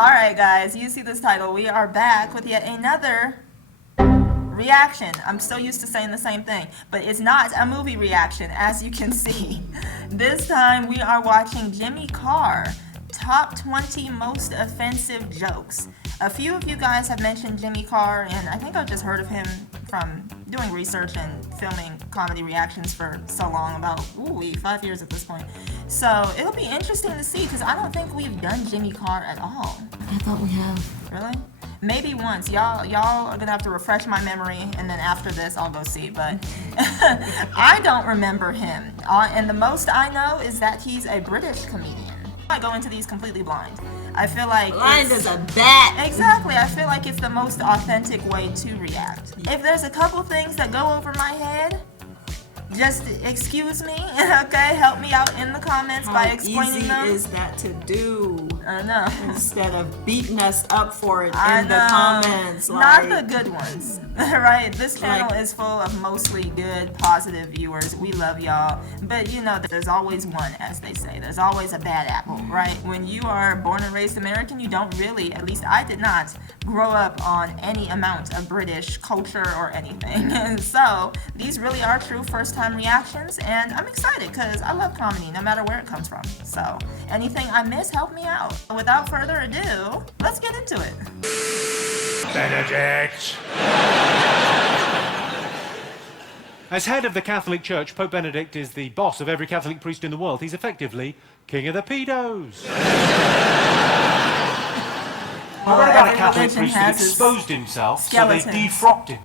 Alright guys, you see this title. We are back with yet another reaction. I'm so used to saying the same thing, but it's not a movie reaction, as you can see. This time we are watching Jimmy Carr, Top 20 Most Offensive Jokes. A few of you guys have mentioned Jimmy Carr, and I think I've just heard of him from doing research and filming comedy reactions for so long, about 5 years at this point. So it'll be interesting to see, because I don't think we've done Jimmy Carr at all. I thought we have. Really? Maybe once. Y'all are gonna have to refresh my memory, and then after this I'll go see, but I don't remember him. And the most I know is that he's a British comedian. I go into these completely blind. I feel like blind as a bat. Exactly. I feel like it's the most authentic way to react. If there's a couple things that go over my head, just excuse me, okay? Help me out in the comments by explaining them. How easy is that to do? I know. Instead of beating us up for it in the comments. Not the good ones, right? This channel is full of mostly good, positive viewers. We love y'all. But you know, there's always one, as they say. There's always a bad apple, right? When you are born and raised American, you don't really, at least I did not, grow up on any amount of British culture or anything. And so, these really are true first-time reactions, and I'm excited because I love comedy no matter where it comes from. So anything I miss, help me out. Without further ado, let's get into it. Benedict! As head of the Catholic Church, Pope Benedict is the boss of every Catholic priest in the world. He's effectively king of the pedos. I read about a Catholic priest that exposed himself, so they defrocked him.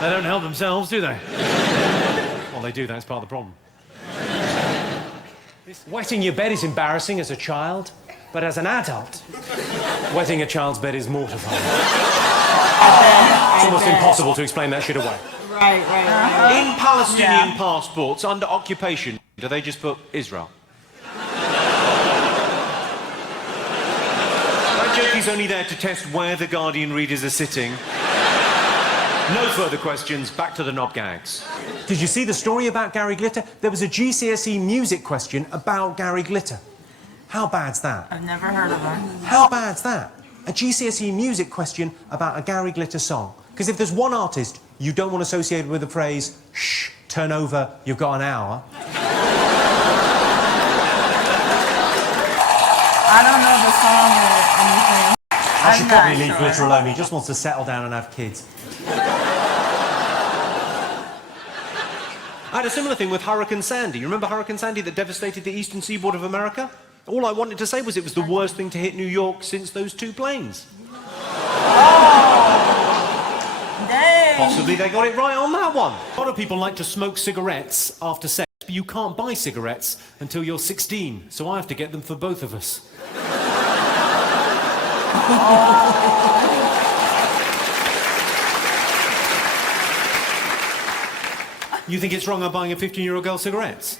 They don't help themselves, do they? Well, they do, that's part of the problem. Wetting your bed is embarrassing as a child, but as an adult, wetting a child's bed is mortifying. It's almost impossible to explain that shit away. Right. In Palestinian passports, under occupation, do they just put Israel? That joke is only there to test where the Guardian readers are sitting. No further questions, back to the knob gags. Did you see the story about Gary Glitter? There was a GCSE music question about Gary Glitter. How bad's that? I've never heard of him. How bad's that? A GCSE music question about a Gary Glitter song. Because if there's one artist you don't want associated with the phrase, shh, turn over, you've got an hour. I don't know the song or anything. I should probably leave Glitter alone. He just wants to settle down and have kids. I had a similar thing with Hurricane Sandy. You remember Hurricane Sandy that devastated the eastern seaboard of America? All I wanted to say was it was the worst thing to hit New York since those two planes. Oh, dang. Possibly they got it right on that one. A lot of people like to smoke cigarettes after sex, but you can't buy cigarettes until you're 16, so I have to get them for both of us. You think it's wrong I'm buying a 15-year-old girl cigarettes?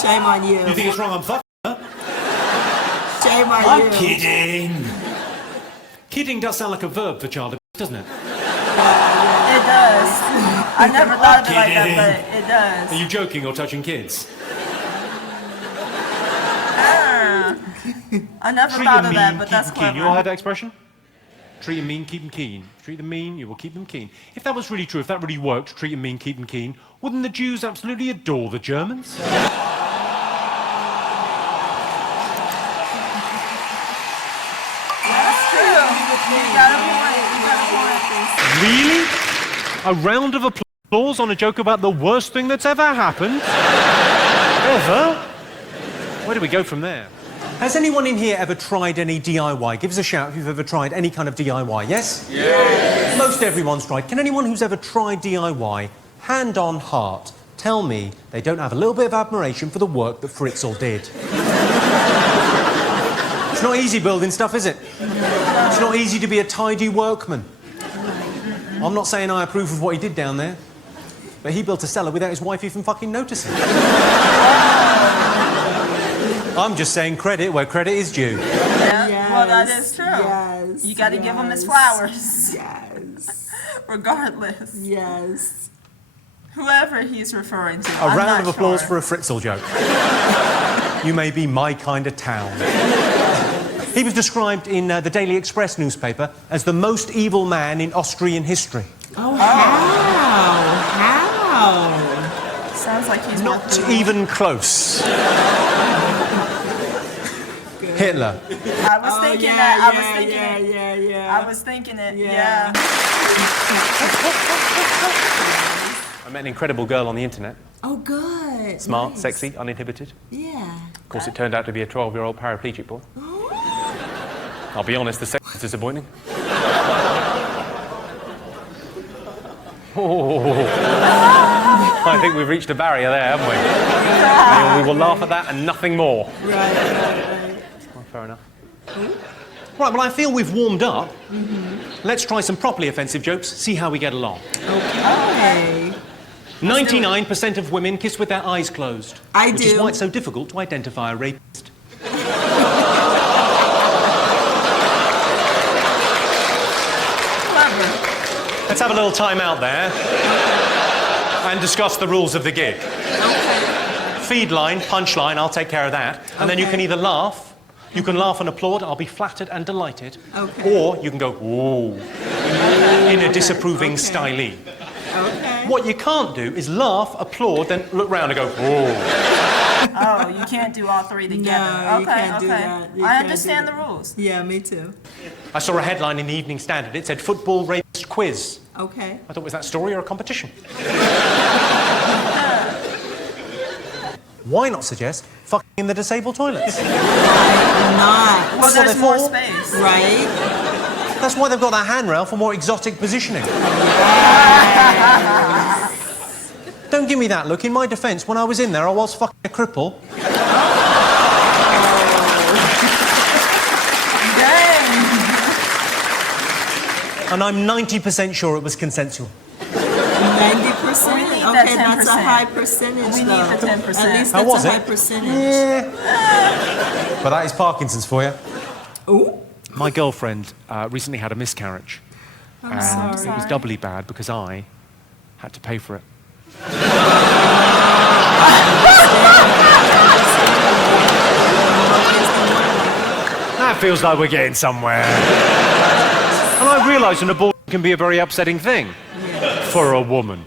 Shame on you. You think it's wrong I'm fucking her? Shame on you. I'm kidding. Kidding does sound like a verb for child abuse, doesn't it? It does. I never thought of it like that, but it does. Are you joking or touching kids? I never thought of that, but that's clever. You all heard that expression? Treat them mean, keep them keen. Treat them mean, you will keep them keen. If that was really true, if that really worked, treat them mean, keep them keen, wouldn't the Jews absolutely adore the Germans? That's true. You got a point. Really? A round of applause on a joke about the worst thing that's ever happened? Ever? Where do we go from there? Has anyone in here ever tried any DIY? Give us a shout if you've ever tried any kind of DIY, yes? Yes! Most everyone's tried. Can anyone who's ever tried DIY, hand on heart, tell me they don't have a little bit of admiration for the work that Fritzl did? It's not easy building stuff, is it? It's not easy to be a tidy workman. I'm not saying I approve of what he did down there, but he built a cellar without his wife even fucking noticing. I'm just saying credit where credit is due. Yeah, yes, well, that is true. Yes, you got to give him his flowers. Yes. Regardless. Yes. Whoever he's referring to. A round of applause for a Fritzl joke. You may be my kind of town. He was described in the Daily Express newspaper as the most evil man in Austrian history. Oh, how? Sounds like he's Not even close. Hitler. I was thinking that. I was thinking it. Yeah. I was thinking it. Yeah. I met an incredible girl on the internet. Oh, good. Smart, Nice. sexy, uninhibited. Yeah. Of course, it turned out to be a 12-year-old paraplegic boy. I'll be honest, the sex was disappointing. Oh. I think we've reached a barrier there, haven't we? We will laugh at that and nothing more. Right. Well, fair enough. Right, well, I feel we've warmed up. Let's try some properly offensive jokes, see how we get along. Okay. 99% of women kiss with their eyes closed. I which do. is why it's so difficult to identify a rapist. Let's have a little time out there and discuss the rules of the gig. Feed line, punch line, I'll take care of that. And then you can either laugh, you can laugh and applaud, I'll be flattered and delighted. Okay. Or you can go, ooh, in a disapproving stylee. Okay. What you can't do is laugh, applaud, then look round and go, ooh. Oh, you can't do all three together. No, you can't do that. You I can't understand do the that. rules. Yeah, me too. I saw a headline in the Evening Standard. It said, football rapist quiz. Okay. I thought, was that story or a competition? Why not suggest fucking in the disabled toilets? Not. Well, That's what there's they're more for. space. Right? That's why they've got that handrail for more exotic positioning. Don't give me that look. In my defence, when I was in there, I was fucking a cripple. Dang. And I'm 90% sure it was consensual. 90%? We need Okay, that that's a 10%. high percentage, We need though. the 10%. At least How that's was a it? high percentage. Yeah. But that is Parkinson's for you. Ooh. My girlfriend recently had a miscarriage. And sorry. it was doubly bad because I had to pay for it. That feels like we're getting somewhere. And I realise an abortion can be a very upsetting thing for a woman.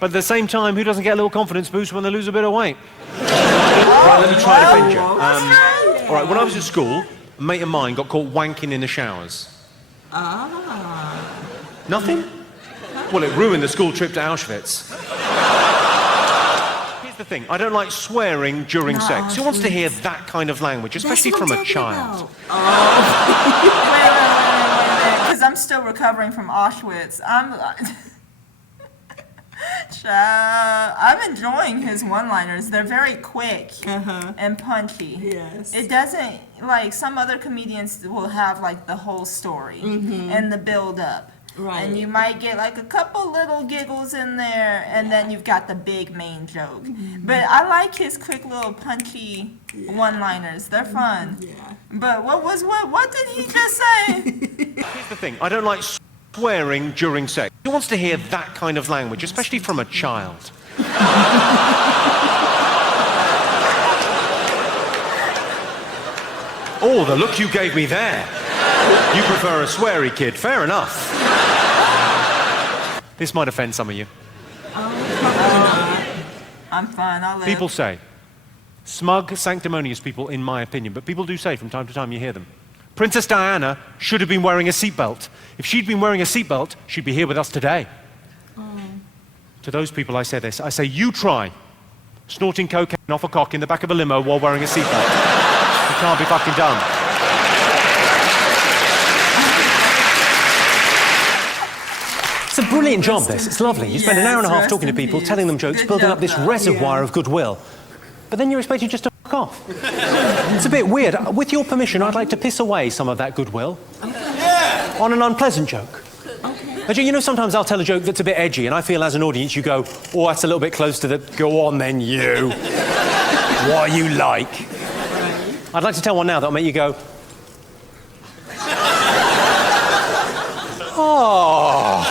But at the same time, who doesn't get a little confidence boost when they lose a bit of weight? Right, let me try and offend you. All right, when I was at school, a mate of mine got caught wanking in the showers. Nothing? Well, it ruined the school trip to Auschwitz. Here's the thing, I don't like swearing during sex. Who wants to hear that kind of language, especially That's what from I'm a talking child? about. Wait. Because I'm still recovering from Auschwitz. Child, I'm enjoying his one-liners. They're very quick and punchy. Yes. It doesn't, like, some other comedians will have, like, the whole story and the build-up. Right. And you might get, like, a couple little giggles in there, and then you've got the big main joke. But I like his quick little punchy one-liners. They're fun. Yeah. But what did he just say? Here's the thing, I don't like swearing during sex. Who wants to hear that kind of language, especially from a child? Oh, the look you gave me there. You prefer a sweary kid, fair enough. This might offend some of you. I'm fine, I'll live. People say, smug, sanctimonious people, in my opinion, but people do say from time to time you hear them, Princess Diana should have been wearing a seatbelt. If she'd been wearing a seatbelt, she'd be here with us today. To those people I say this, I say, you try snorting cocaine off a cock in the back of a limo while wearing a seatbelt. You can't be fucking done. It's a brilliant job, this. It's lovely. You spend an hour and a half talking to people, telling them jokes, Good building job, up this though. reservoir of goodwill. But then you're expected just to fuck off. It's a bit weird. With your permission, I'd like to piss away some of that goodwill on an unpleasant joke. You know, sometimes I'll tell a joke that's a bit edgy, and I feel as an audience you go, oh, that's a little bit close to the... Go on then, you. What you like? I'd like to tell one now that'll make you go... Oh.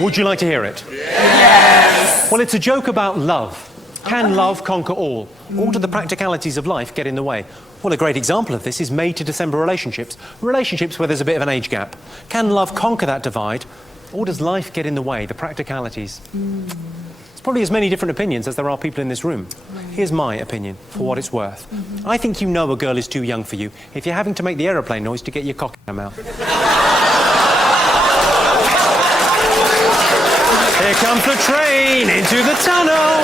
Would you like to hear it? Yes. Well, it's a joke about love. Can love conquer all? Or do the practicalities of life get in the way? Well, a great example of this is May to December relationships. Relationships where there's a bit of an age gap. Can love conquer that divide? Or does life get in the way, the practicalities? There's probably as many different opinions as there are people in this room. Here's my opinion, for what it's worth. I think you know a girl is too young for you if you're having to make the aeroplane noise to get your cock in her mouth. Here comes the train into the tunnel.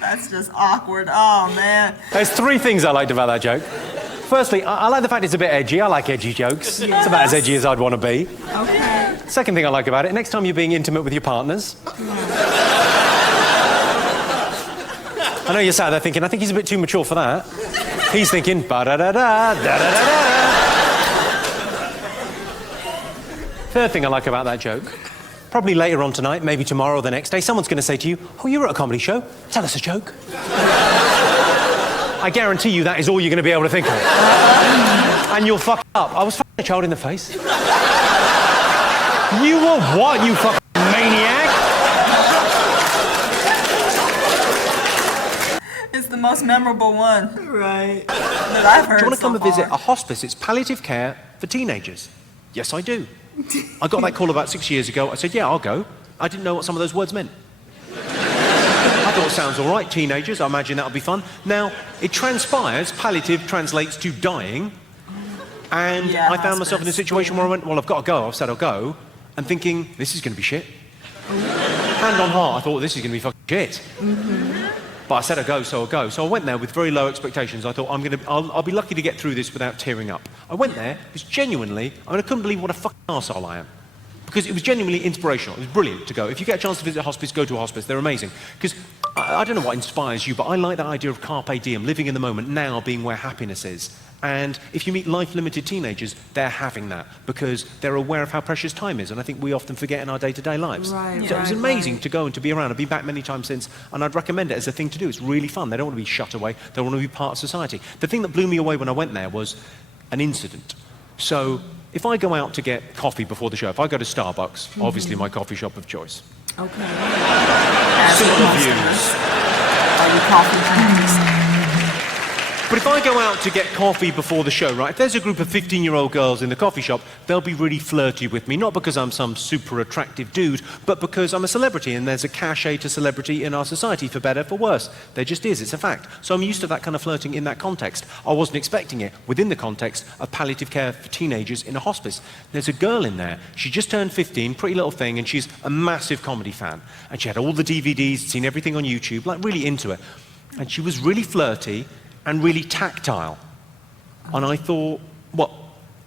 That's just awkward. Oh, man. There's three things I liked about that joke. Firstly, I like the fact it's a bit edgy. I like edgy jokes. It's about as edgy as I'd want to be. Okay. Second thing I like about it, next time you're being intimate with your partners. I know you're sat there thinking, I think he's a bit too mature for that. He's thinking, ba-da-da-da, da-da-da-da. Third thing I like about that joke, probably later on tonight, maybe tomorrow or the next day, someone's going to say to you, oh, you were at a comedy show, tell us a joke. I guarantee you that is all you're going to be able to think of. And you'll fuck up. I was fucking a child in the face. You were what, you fucking maniac? It's the most memorable one Right. that I've heard. Do you want to come so and visit far. a hospice? It's palliative care for teenagers. Yes, I do. I got that call about 6 years ago. I said, yeah, I'll go. I didn't know what some of those words meant. I thought it sounds all right, teenagers. I imagine that'll be fun. Now, it transpires, palliative translates to dying. And Yeah, I found myself in a hospice. situation where I went, well, I've got to go. I've said I'll go. And thinking, this is going to be shit. Hand on heart, I thought, this is going to be fucking shit. But I said I'll go, so I'll go. So I went there with very low expectations. I thought, I'll be lucky to get through this without tearing up. I went there, because genuinely, I couldn't believe what a fucking arsehole I am. Because it was genuinely inspirational. It was brilliant to go. If you get a chance to visit a hospice, go to a hospice. They're amazing. Because I don't know what inspires you, but I like that idea of carpe diem, living in the moment, now being where happiness is. And if you meet life-limited teenagers, they're having that because they're aware of how precious time is. And I think we often forget in our day-to-day lives. Right, So it was right, amazing right. to go and to be around. I've been back many times since, and I'd recommend it as a thing to do. It's really fun. They don't want to be shut away. They want to be part of society. The thing that blew me away when I went there was an incident. So if I go out to get coffee before the show, if I go to Starbucks, obviously my coffee shop of choice. Okay. Simple views. Are you coffee drinkers? But if I go out to get coffee before the show, right, if there's a group of 15-year-old girls in the coffee shop, they'll be really flirty with me, not because I'm some super attractive dude, but because I'm a celebrity and there's a cachet to celebrity in our society, for better, for worse. There just is, it's a fact. So I'm used to that kind of flirting in that context. I wasn't expecting it within the context of palliative care for teenagers in a hospice. There's a girl in there, she just turned 15, pretty little thing, and she's a massive comedy fan. And she had all the DVDs, seen everything on YouTube, like really into it. And she was really flirty, and really tactile. And I thought, what?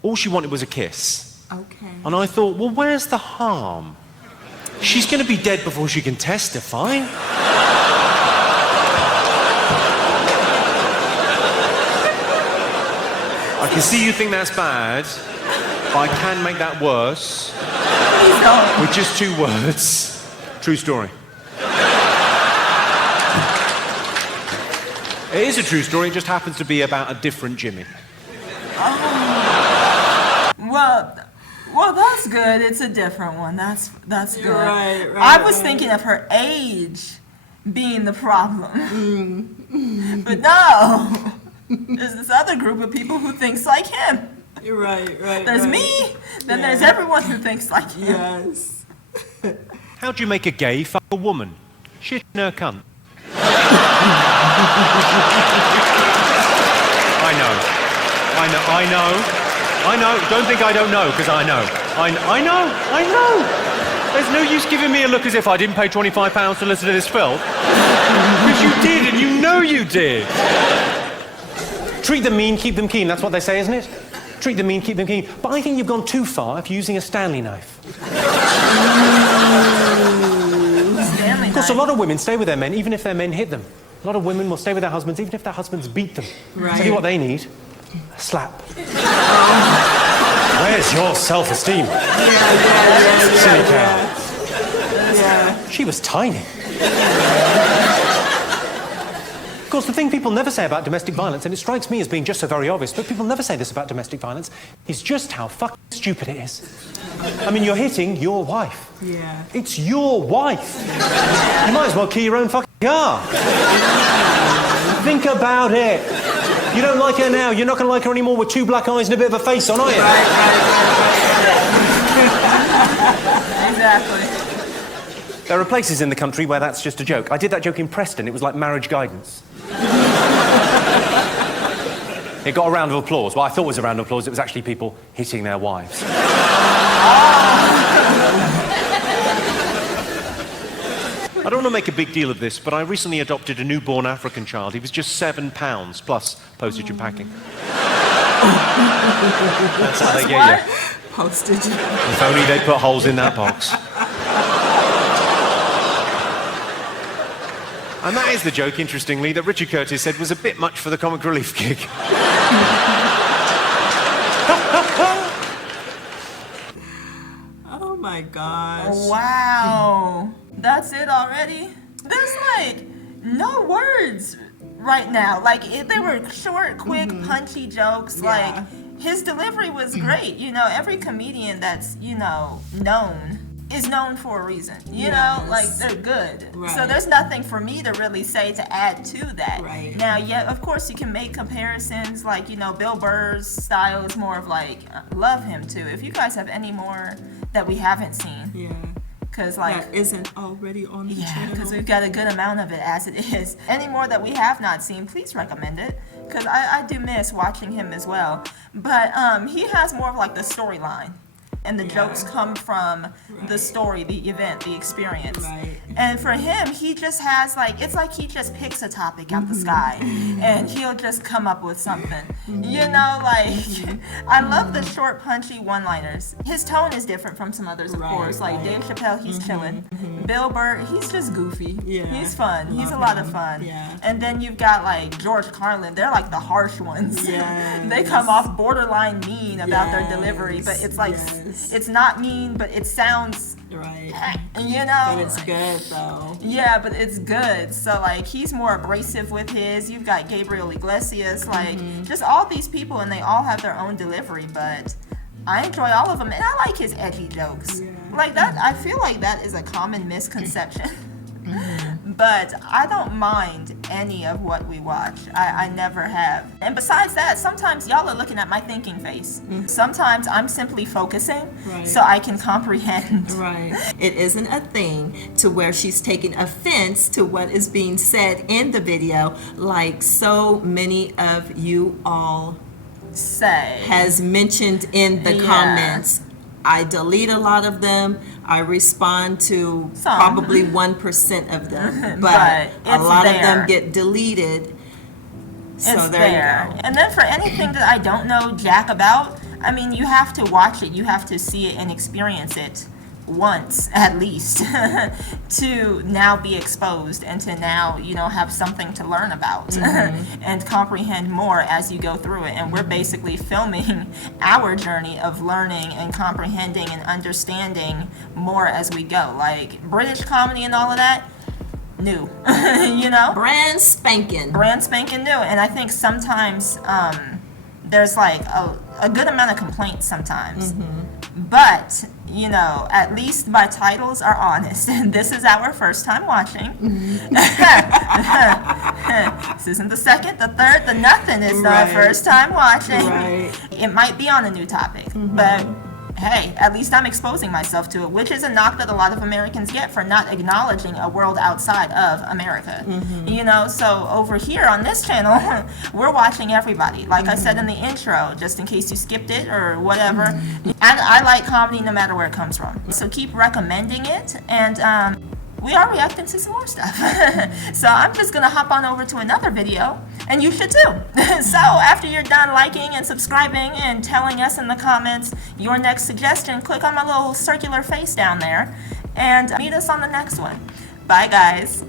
All she wanted was a kiss. Okay. And I thought, well, where's the harm? She's going to be dead before she can testify. I can see you think that's bad, but I can make that worse Please don't. with just 2 words. True story. It is a true story, it just happens to be about a different Jimmy. Well, that's good. It's a different one. That's good. Right, I was right. thinking of her age being the problem. But no, there's this other group of people who thinks like him. You're right. There's right. me, then Yeah. there's everyone who thinks like him. Yes. How do you make a gay fuck a woman? Shit in her cunt. I know. Don't think I don't know, because I know. I know. There's no use giving me a look as if I didn't pay £25 to listen to this film. Because you did, and you know you did. Treat them mean, keep them keen. That's what they say, isn't it? Treat them mean, keep them keen. But I think you've gone too far if you're using a Stanley knife. Stanley Of course, a knife. lot of women stay with their men, even if their men hit them. A lot of women will stay with their husbands, even if their husbands beat them. Right. Tell you what they need? A slap. Where's your self-esteem? Silly cow. Yeah. She was tiny. Of course, the thing people never say about domestic violence, and it strikes me as being just so very obvious, but people never say this about domestic violence, is just how fucking stupid it is. I mean, you're hitting your wife. Yeah. It's your wife. You might as well key your own fucking car. Think about it. You don't like her now, you're not going to like her anymore with 2 black eyes and a bit of a face on, are you? Right. Exactly. There are places in the country where that's just a joke. I did that joke in Preston. It was like marriage guidance. It got a round of applause. Well, I thought it was a round of applause. It was actually people hitting their wives. I don't want to make a big deal of this, but I recently adopted a newborn African child. He was just £7 plus postage and packing. That's how they get you. Postage. If only they'd put holes in that box. And that is the joke, interestingly, that Richard Curtis said was a bit much for the comic relief gig. Oh my gosh. Wow. That's it already? There's like no words right now. Like they were short, quick, punchy jokes. Yeah. Like his delivery was great. You know, every comedian that's, known is known for a reason. You know, like they're good. Right. So there's nothing for me to really say to add to that. Right. Now, yeah, of course you can make comparisons. Like, Bill Burr's style is more of like, love him too. If you guys have any more that we haven't seen. Yeah. Because like, That isn't already on the yeah, channel. because we've got a good amount of it as it is. Any more that we have not seen, please recommend it. Because I do miss watching him as well. But he has more of like the storyline. And the jokes come from the story, the event, the experience. Right. And for him, he just has like, it's like he just picks a topic out the sky and he'll just come up with something. I love the short, punchy one-liners. His tone is different from some others, of course. Like Dave Chappelle, he's chilling. Bill Burr, he's just goofy. Yeah. He's fun. He's a Love lot him. of fun. Yeah. And then you've got like George Carlin. They're like the harsh ones. Yes. They come off borderline mean about their delivery, but it's like, it's not mean, but it sounds, Right. But it's good though. Yeah, but it's good. So like he's more abrasive with his. You've got Gabriel Iglesias, like just all these people, and they all have their own delivery. But I enjoy all of them, and I like his edgy jokes. Yeah. Like that, I feel like that is a common misconception. But I don't mind any of what we watch. I never have. And besides that, sometimes y'all are looking at my thinking face. Sometimes I'm simply focusing so I can comprehend. Right. It isn't a thing to where she's taking offense to what is being said in the video, like so many of you all Say. has mentioned in the comments. I delete a lot of them. I respond to Some. probably 1% of them, but But a it's lot of there. them get deleted. So It's there there. you go. And then for anything that I don't know jack about, I mean, you have to watch it, you have to see it and experience it once at least to now be exposed and to now, have something to learn about and comprehend more as you go through it. And we're basically filming our journey of learning and comprehending and understanding more as we go. Like British comedy and all of that, new, Brand spanking. brand spanking new. And I think sometimes there's like a good amount of complaints sometimes. But, at least my titles are honest. This is our first time watching. This isn't the second, the third, the nothing. It's our first time watching. Right. It might be on a new topic, but hey, at least I'm exposing myself to it, which is a knock that a lot of Americans get for not acknowledging a world outside of America. So over here on this channel, we're watching everybody. Like I said in the intro, just in case you skipped it or whatever. And I like comedy no matter where it comes from. So keep recommending it, and we are reacting to some more stuff. So I'm just gonna hop on over to another video, and you should too. So after you're done liking and subscribing and telling us in the comments your next suggestion, click on my little circular face down there and meet us on the next one. Bye guys.